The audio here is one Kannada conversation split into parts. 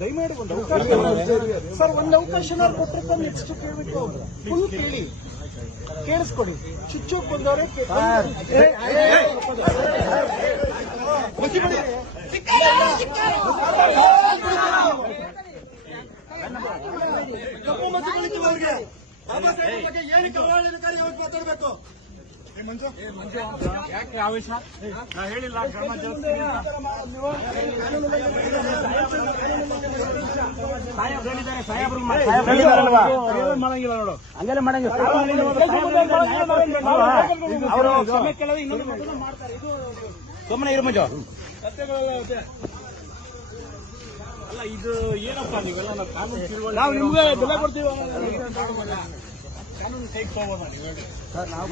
ದಯಮಾಡಿ ಒಂದು ಅವಕಾಶ ಸರ್, ಒಂದು ಅವಕಾಶ ಕೊಟ್ಟರೆ ನೆಕ್ಸ್ಟ್ ಕೇಳಬೇಕು. ಫುಲ್ ಕೇಳಿ, ಕೇಳಿಸ್ಕೊಡಿ. ಚುಚ್ಚೋಕ್ ಬಂದವರೇ ಕಪ್ಪು ಮಸಿ ಬಳಿತವರಿಗೆ ಬಾಬಾ ಸಾಹೇಬ್ ಬಗ್ಗೆ ಏನಕ್ಕೆ ಅವಹೇಳನಕಾರಿ ಮಾತಾಡಬೇಕು? ಯಾಕೆ ಆವೇಶ? ನಾ ಹೇಳಿಲ್ಲ ಕ್ರಮ ಜರುಗಿಸ್ತೀನಿ ಅಂತ. ಸಾಹೇಬ್ರು ಮಾಡಂಗಿಲ್ಲ ನೋಡು, ಹಂಗೆಲ್ಲ ಮಾಡಂಗಿಲ್ಲ. ಅವರು ಕ್ಷಮೆ ಕೇಳೋದು ಇನ್ನೊಂದು ಮಾಡ್ತಾರೆ. ಇದು ಸುಮ್ಮನೆ ಇರು ಮಂಜು. ಅಲ್ಲ, ಇದು ಏನಪ್ಪ ನೀವೆಲ್ಲ ಕಾನೂನು ತಿಳುವಳಿಕೆ ನಾವು ನಿಮ್ಗೆ ಬೆಲೆ ಕೊಡ್ತೀವಿ. ಕಾನೂನು ಕೈ ತಗೋಬೋದ ನೀವು ಹೇಳಿ ಸರ್? ನಾವು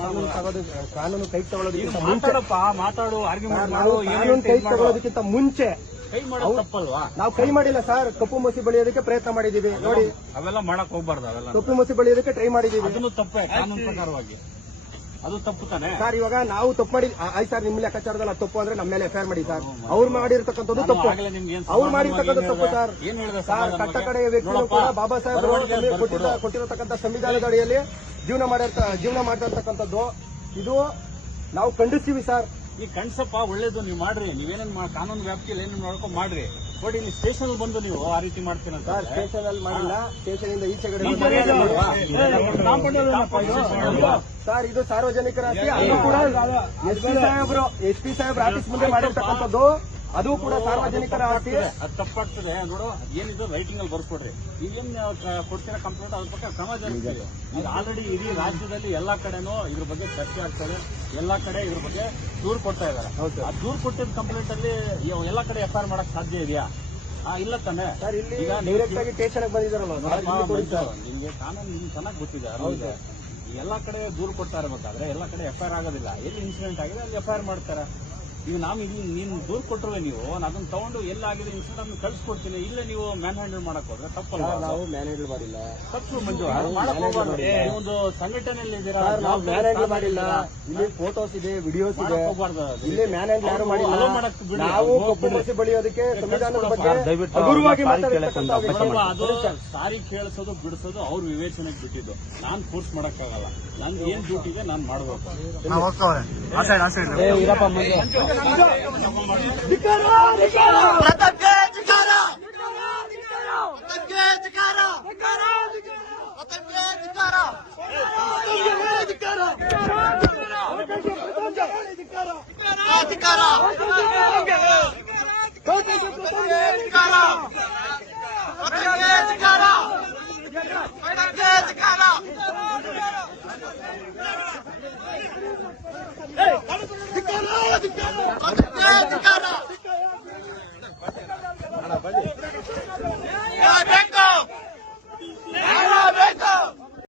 ಕಾನೂನು ಕೈ ತಗೊಳ್ಳೋದಕ್ಕಿಂತ ಮಾತಾಡಪ್ಪ, ಮಾತಾಡು, ಆರ್ಗ್ಯುಮೆಂಟ್ ಮಾಡು. ಕಾನೂನು ಕೈ ತಗೊಳ್ಳೋದಕ್ಕಿಂತ ಮುಂಚೆ ಕೈ ಮಾಡೋದು ತಪ್ಪಲ್ವಾ? ನಾವು ಕೈ ಮಾಡಿಲ್ಲ ಸರ್. ಕಪ್ಪು ಮಸಿ ಬಳಿಯೋದಕ್ಕೆ ಪ್ರಯತ್ನ ಮಾಡಿದೀವಿ ನೋಡಿ. ಅವೆಲ್ಲ ಮಾಡಕ್ ಹೋಗ್ಬಾರ್ದು. ಅವೆಲ್ಲ ಕಪ್ಪು ಮಸಿ ಬಳಿಯೋದಕ್ಕೆ ಟ್ರೈ ಮಾಡಿದೀವಿ. ಅದನ್ನು ತಪ್ಪೇ ಕಾನೂನು ಪ್ರಕಾರವಾಗಿ. ಅದು ತಪ್ಪು ತಾನೆ ಸರ್. ಇವಾಗ ನಾವು ತಪ್ಪು ಮಾಡಿ ಆಯ್ತು ಸರ್, ನಿಮ್ಮ ಲೆಕ್ಕಾಚಾರದಲ್ಲಿ ಅದು ತಪ್ಪು ಅಂದ್ರೆ ನಮ್ಮ ಮೇಲೆ ಎಫ್ಐಆರ್ ಮಾಡಿ ಸರ್. ಅವ್ರು ಮಾಡಿರ್ತಕ್ಕಂಥದ್ದು ತಪ್ಪು, ಅವ್ರು ಮಾಡಿರ್ತಕ್ಕಂಥ ತಪ್ಪು ಸರ್. ಸರ್, ಕಟ್ಟ ಕಡೆಯ ವ್ಯಕ್ತಿಗಳು ಕೂಡ ಬಾಬಾ ಸಾಹೇಬ್ ಕೊಟ್ಟಿರತಕ್ಕಂಥ ಸಂವಿಧಾನದ ಅಡಿಯಲ್ಲಿ ಜೀವನ ಮಾಡಿರ್ತಕ್ಕಂಥದ್ದು ಇದು ನಾವು ಖಂಡಿಸ್ತೀವಿ ಸರ್. ಈ ಕಣ್ಸಪ್ಪ ಒಳ್ಳೇದು, ನೀವು ಮಾಡ್ರಿ. ನೀವೇನೇನ್ ಕಾನೂನು ವ್ಯಾಪ್ತಿಯಲ್ಲಿ ಏನೇನು ನೋಡ್ಕೊಂಡು ಮಾಡ್ರಿ. ಬಟ್ ಇಲ್ಲಿ ಸ್ಟೇಷನ್ ಬಂದು ನೀವು ಆ ರೀತಿ ಮಾಡ್ತೀರಂತ. ಸರ್, ಸ್ಟೇಷನ್ ಅಲ್ಲಿ ಮಾಡಿಲ್ಲ. ಸ್ಟೇಷನ್ ಇಂದ ಈಚೆ ಕಡೆ ಸರ್, ಇದು ಸಾರ್ವಜನಿಕರ ಆಸ್ತಿ. ಅದು ಕೂಡ ಎಸ್ ಪಿ ಸಾಹೇಬ್ರ ಆಫೀಸ್ ಮುಂದೆ ಮಾಡಿರ್ತಕ್ಕಂಥದ್ದು. ಅದು ಕೂಡ ಸಾರ್ವಜನಿಕರ ಆಸ್ತಿ. ಅದು ತಪ್ಪಾಗ್ತದೆ ನೋಡು. ಏನಿದೆ ರೈಟಿಂಗ್ ಅಲ್ಲಿ ಬರ್ಕೊಡ್ರಿ. ನೀವೇನ್ ಕೊಡ್ತೀರಾ ಕಂಪ್ಲೇಂಟ್, ಅದ್ರ ಪಕ್ಕ ಕ್ರಮ ಜರುಗಿದೆ. ಈಗ ಆಲ್ರೆಡಿ ಇಡೀ ರಾಜ್ಯದಲ್ಲಿ ಎಲ್ಲಾ ಕಡೆನೂ ಇದ್ರ ಬಗ್ಗೆ ಚರ್ಚೆ ಆಗ್ತದೆ. ಎಲ್ಲಾ ಕಡೆ ಇದ್ರ ಬಗ್ಗೆ ದೂರು ಕೊಡ್ತಾ ಇದಾರೆ. ಆ ದೂರು ಕೊಟ್ಟಿದ್ದ ಕಂಪ್ಲೇಂಟ್ ಅಲ್ಲಿ ಎಲ್ಲಾ ಕಡೆ ಎಫ್ಐಆರ್ ಮಾಡಕ್ ಸಾಧ್ಯ ಇದೆಯಾ? ಇಲ್ಲ ತಾನೆ ಸರ್. ಇಲ್ಲಿ ಡೈರೆಕ್ಟ್ ಆಗಿ ಸ್ಟೇಷನ್ ಬಂದಿದ್ದಾರಲ್ಲ, ನಿಮ್ಗೆ ಕಾನೂನು ನಿಮ್ಗೆ ಚೆನ್ನಾಗಿ ಗೊತ್ತಿದೆ. ಎಲ್ಲಾ ಕಡೆ ದೂರು ಕೊಡ್ತಾ ಇರಬೇಕಾದ್ರೆ ಎಲ್ಲಾ ಕಡೆ ಎಫ್ಐಆರ್ ಆಗೋದಿಲ್ಲ. ಎಲ್ಲಿ ಇನ್ಸಿಡೆಂಟ್ ಆಗಿದೆ ಅಲ್ಲಿ ಎಫ್ಐಆರ್ ಮಾಡ್ತಾರೆ. ಈಗ ನೀನು ದೂರು ಕೊಟ್ಟರೆ ನೀವು ಅದನ್ನ ತಗೊಂಡು ಎಲ್ಲಾಗಿದೆ ಇನ್ಸಿಡೆಂಟ್ ಅನ್ನು ಕಳ್ಸಿಕೊಡ್ತೀನಿ. ಇಲ್ಲೇ ನೀವು ಮ್ಯಾನ್ ಹ್ಯಾಂಡಲ್ ಮಾಡಕ್ ಹೋದ್ರೆ ತಪ್ಪಲ್ಲ. ನಾವು ಮ್ಯಾನ್ ಹ್ಯಾಂಡಲ್ ಮಾಡಿಲ್ಲ. ತಪ್ಪು ಮಂಜು. ಒಂದು ಸಂಘಟನೆಯಲ್ಲಿ ನಾವು ಮ್ಯಾನ್ ಹ್ಯಾಂಡಲ್ ಮಾಡಿಲ್ಲ. ಇಲ್ಲಿ ಫೋಟೋಸ್ ಇದೆ, ವಿಡಿಯೋಸ್ ಇದೆ. ಇಲ್ಲಿ ಮ್ಯಾನ್ ಹ್ಯಾಂಡಲ್ ಯಾರು ಮಾಡಿಲ್ಲ. ನಾವು ಕಪ್ಪು ಮಸಿ ಬಳಿಯೋದಕ್ಕೆ ಸಂವಿಧಾನದ ಬಗ್ಗೆ ಹಗುರವಾಗಿ ಅದು ಸಾರಿ ಕೇಳಿಸೋದು ಬಿಡಿಸೋದು ಅವ್ರ ವಿವೇಚನೆಗೆ ಬಿಟ್ಟಿದ್ದು. ನಾನ್ ಫೋರ್ಸ್ ಮಾಡಕ್ಕಾಗಲ್ಲ. ನನ್ ಏನ್ ಡ್ಯೂಟಿ ಇದೆ ನಾನ್ ಮಾಡ್ಬೇಕು. ಅಧಿಕಾರ